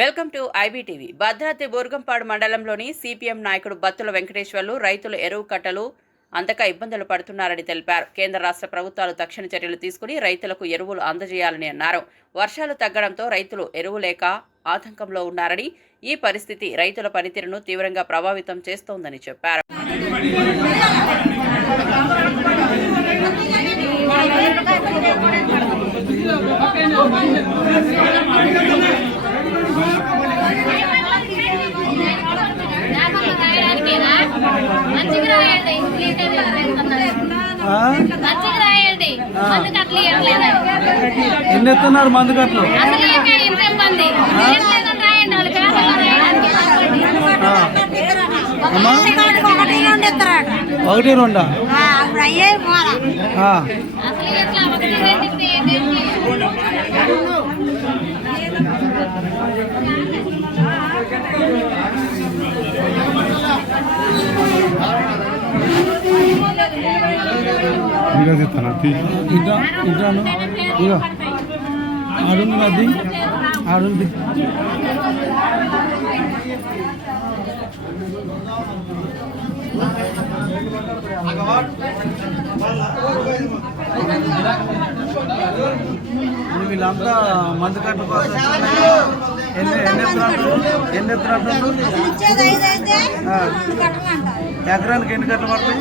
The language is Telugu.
Welcome to IBTV. Bhadradri Burgampadu మండలంలోని సిపిఎం నాయకుడు బత్తుల వెంకటేశ్వర్లు రైతులు ఎరువు కట్టలు అందక ఇబ్బందులు పడుతున్నారని తెలిపారు. కేంద్ర రాష్ట్ర ప్రభుత్వాలు తక్షణ చర్యలు తీసుకుని రైతులకు ఎరువులు అందజేయాలని అన్నారు. వర్షాలు తగ్గడంతో రైతులు ఎరువు లేక ఆతంకంలో ఉన్నారని, ఈ పరిస్థితి రైతుల పనితీరును తీవ్రంగా ప్రభావితం చేస్తోందని చెప్పారు. ఎన్ని ఎత్తున్నారు మందు కట్టలు? ఒకటి రెండా? ఇట్లాను ఇక ఆడుంది అది ఆడుంది. వీళ్ళంతా మందు కట్టు కోసం ఎన్ని ఎత్తులు ఎకరానికి ఎన్ని కట్టలు పడతాయి?